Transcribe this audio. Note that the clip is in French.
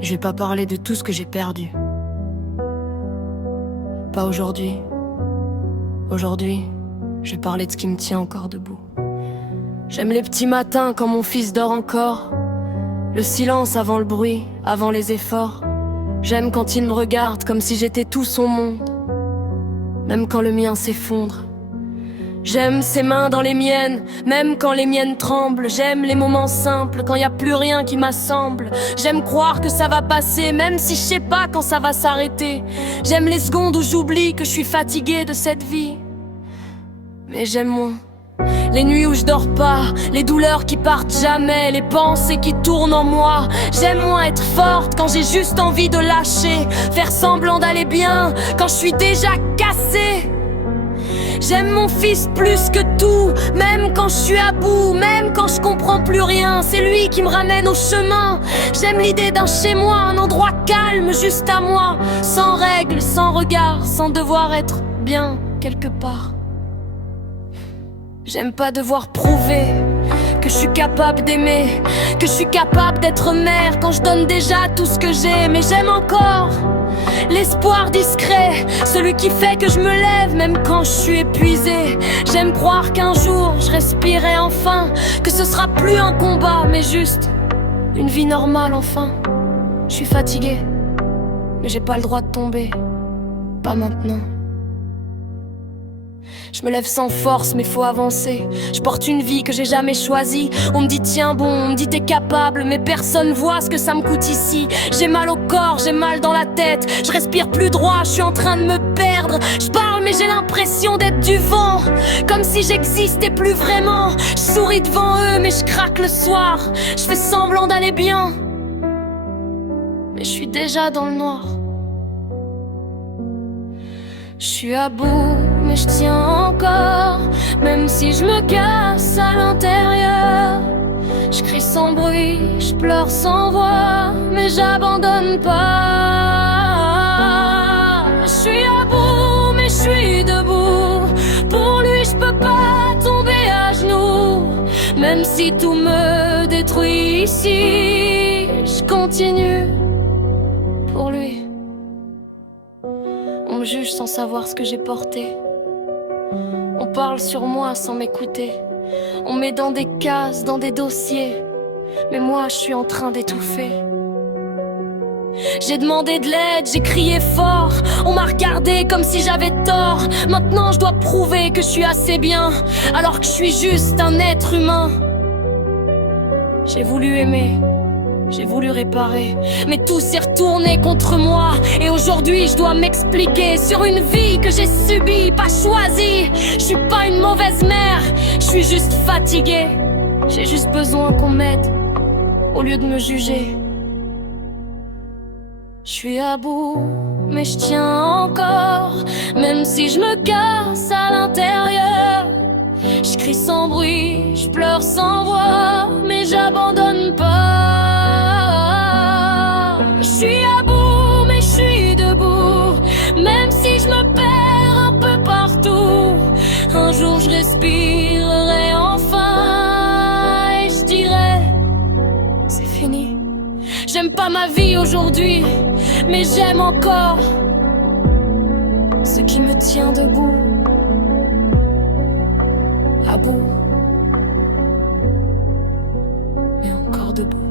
Je vais pas parler de tout ce que j'ai perdu. Pas aujourd'hui. Aujourd'hui, je vais parler de ce qui me tient encore debout. J'aime les petits matins quand mon fils dort encore. Le silence avant le bruit, avant les efforts. J'aime quand il me regarde comme si j'étais tout son monde, même quand le mien s'effondre. J'aime ses mains dans les miennes, même quand les miennes tremblent. J'aime les moments simples, quand y a plus rien qui m'assemble. J'aime croire que ça va passer, même si je sais pas quand ça va s'arrêter. J'aime les secondes où j'oublie que je suis fatiguée de cette vie. Mais j'aime moins les nuits où je dors pas, les douleurs qui partent jamais, les pensées qui tournent en moi. J'aime moins être forte quand j'ai juste envie de lâcher, faire semblant d'aller bien quand je suis déjà cassée. J'aime mon fils plus que tout, même quand je suis à bout, même quand je comprends plus rien. C'est lui qui me ramène au chemin. J'aime l'idée d'un chez moi, un endroit calme juste à moi, sans règles, sans regard, sans devoir être bien quelque part. J'aime pas devoir prouver que je suis capable d'aimer, que je suis capable d'être mère quand je donne déjà tout ce que j'ai. Mais j'aime encore l'espoir discret, celui qui fait que je me lève même quand je suis épuisée. J'aime croire qu'un jour je respirerai enfin, que ce sera plus un combat mais juste une vie normale enfin. Je suis fatiguée, mais j'ai pas le droit de tomber, pas maintenant. Je me lève sans force mais faut avancer. Je porte une vie que j'ai jamais choisie. On me dit tiens bon, on me dit t'es capable, mais personne voit ce que ça me coûte ici. J'ai mal au corps, j'ai mal dans la tête. Je respire plus droit, je suis en train de me perdre. Je parle mais j'ai l'impression d'être du vent, comme si j'existais plus vraiment. Je souris devant eux mais je craque le soir. Je fais semblant d'aller bien, mais je suis déjà dans le noir. Je suis à bout, mais je tiens encore, même si je me casse à l'intérieur. Je crie sans bruit, je pleure sans voix, mais j'abandonne pas. Je suis à bout, mais je suis debout. Pour lui, je peux pas tomber à genoux. Même si tout me détruit ici, je continue pour lui. On me juge sans savoir ce que j'ai porté. On parle sur moi sans m'écouter. On met dans des cases, dans des dossiers. Mais moi je suis en train d'étouffer. J'ai demandé de l'aide, j'ai crié fort. On m'a regardé comme si j'avais tort. Maintenant je dois prouver que je suis assez bien, alors que je suis juste un être humain. J'ai voulu aimer, j'ai voulu réparer, mais tout s'est retourné contre moi. Et aujourd'hui je dois m'expliquer sur une vie que j'ai subie, pas choisie. Je suis pas une mauvaise mère, je suis juste fatiguée. J'ai juste besoin qu'on m'aide, au lieu de me juger. Je suis à bout, mais je tiens encore, même si je me casse à l'intérieur. Je crie sans bruit, je pleure sans voix, mais j'abandonne pas. Je suis à bout, mais je suis debout, même si je me perds un peu partout. Un jour je respirerai enfin et je dirai c'est fini. J'aime pas ma vie aujourd'hui, mais j'aime encore ce qui me tient debout. À bout, mais encore debout.